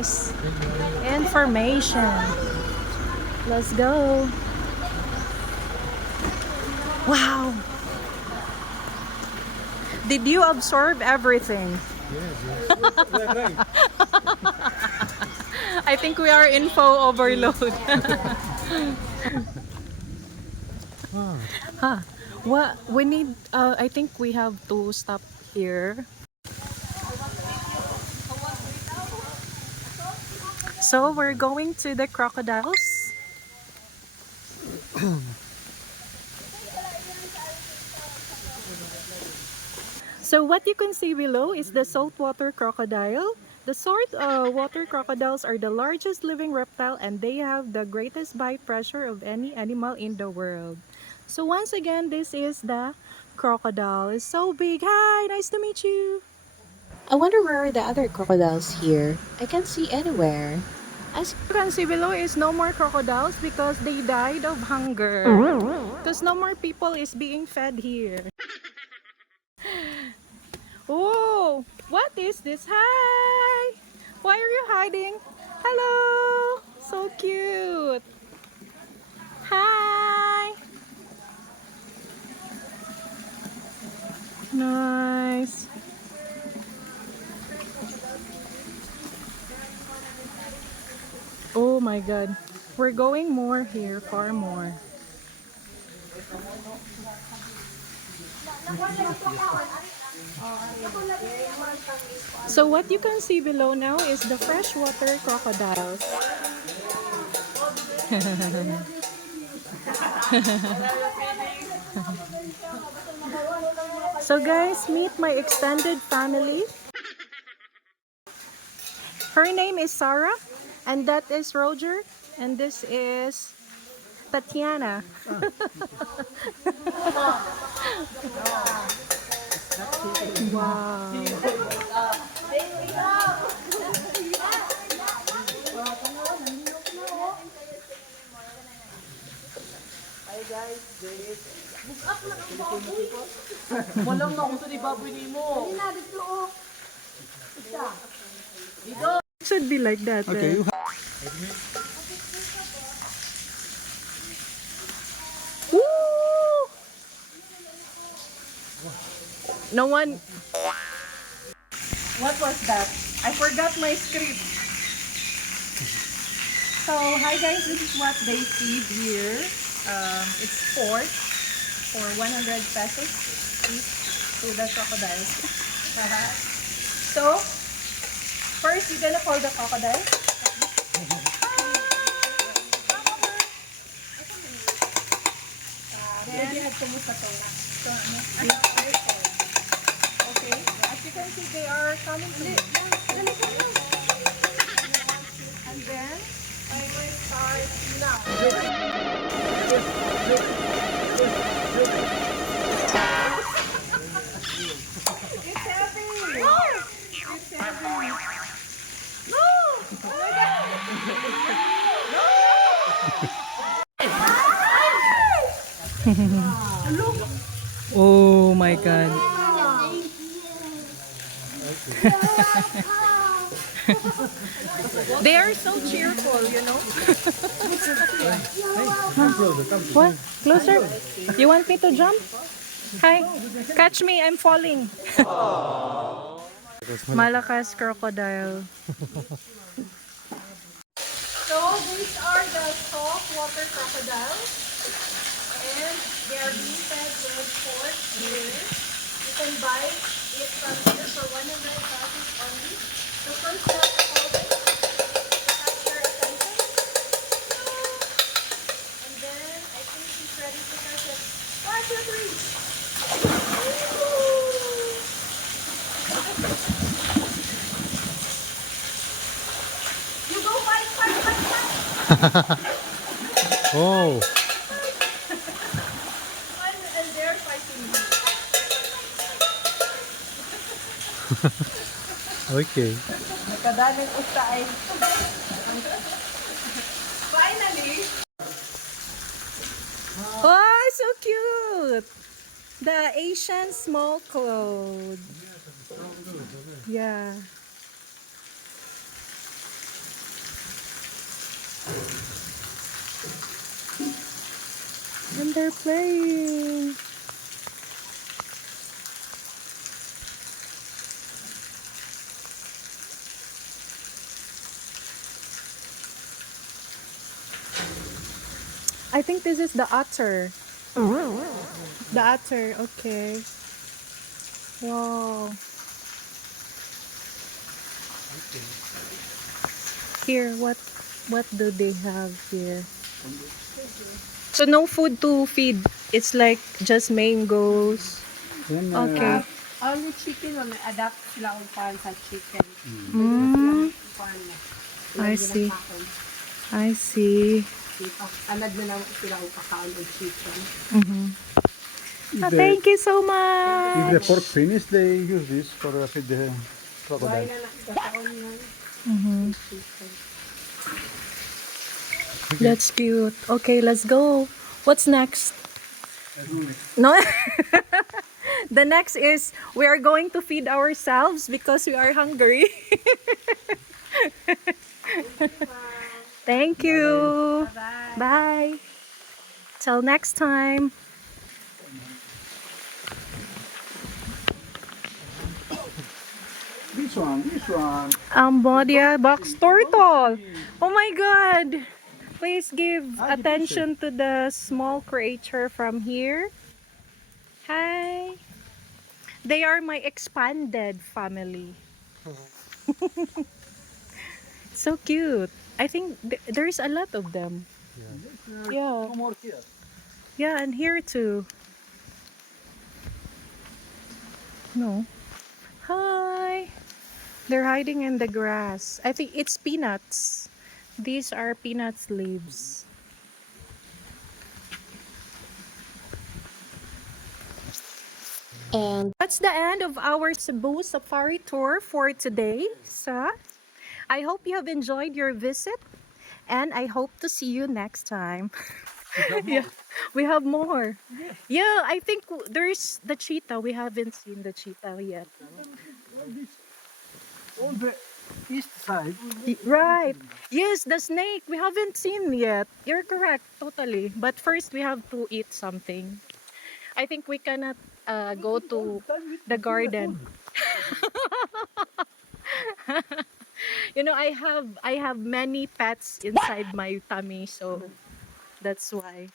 nice information. Let's go. Wow. Did you absorb everything? Yes. I think we are info overload. Huh. What we need, I think we have to stop here. So we're going to the crocodiles. So what you can see below is the saltwater crocodile. The saltwater crocodiles are the largest living reptile, and they have the greatest bite pressure of any animal in the world. So once again, this is the crocodile. It's so big. Hi, nice to meet you. I wonder where are the other crocodiles here? I can't see anywhere. As you can see below is no more crocodiles because they died of hunger. Because no more people is being fed here. Oh, what is this? Hi! Why are you hiding? Hello! So cute! Hi! Nice! Oh my god. We're going more here, far more. So what you can see below now is the freshwater crocodiles. So guys, meet my extended family. Her name is Sarah, and that is Roger, and this is Tatiana. Wow. Walang na ako ni baboy ni mo. It should be like that. Okay. Woo! No one. What was that? I forgot my script. So, hi guys, this is what they feed here. It's pork for 100 pesos each to the crocodiles. So, first you're gonna call the crocodile. Then you have to move the okay, as you can see, they are coming to me. And then, I will start now. It's heavy! It's heavy! No! Oh my God! No! Oh my god. They are so cheerful, you know. What? Closer? You want me to jump? Hi. Catch me, I'm falling. Malakas crocodile. So these are the saltwater crocodiles. And they are being fed with pork here. You can buy it from here for 100 pesos only. The first step to call them to catch their attention. And then I think she's ready to catch it. 1, 2, 3. You go fight, fight, fight, fight. Oh. And they're fighting me. Okay. Kadaming ustaay. Finally! Oh, so cute! The Asian small clothes. Yeah. And they're playing. I think this is the otter. The otter, okay. Wow. Here, what do they have here? So no food to feed. It's like just mangoes. Then, Okay. Only chicken o may adapt sila kung paano sa chicken. Mm, Paano? I see. I see. Dito, anad na lang sila kung kakaon ng chicken. Mm-hmm. if, Oh, the, thank you so if much. the pork finish, they use this for feed the Bahay crocodile. na nakikataon ng Mm-hmm. chicken. That's cute. Okay, let's go. What's next? No. The next is we are going to feed ourselves because we are hungry. Thank you. Bye. Till next time. This one. Ambodia box turtle. Oh my god. Please give attention to the small creature from here. Hi. They are my expanded family. So cute. I think there's a lot of them. Yeah. Two more here. Yeah, and here too. No. Hi. They're hiding in the grass. I think it's peanuts. These are peanuts leaves. And That's the end of our Cebu Safari tour for today. So, I hope you have enjoyed your visit and I hope to see you next time. Yeah, we have more. Yeah, I think there's the cheetah. We haven't seen the cheetah yet. On the east side. Right. Yes, the snake. We haven't seen yet. You're correct, totally. But first, we have to eat something. I think we cannot go to the garden. You know, I have many pets inside my tummy, so that's why.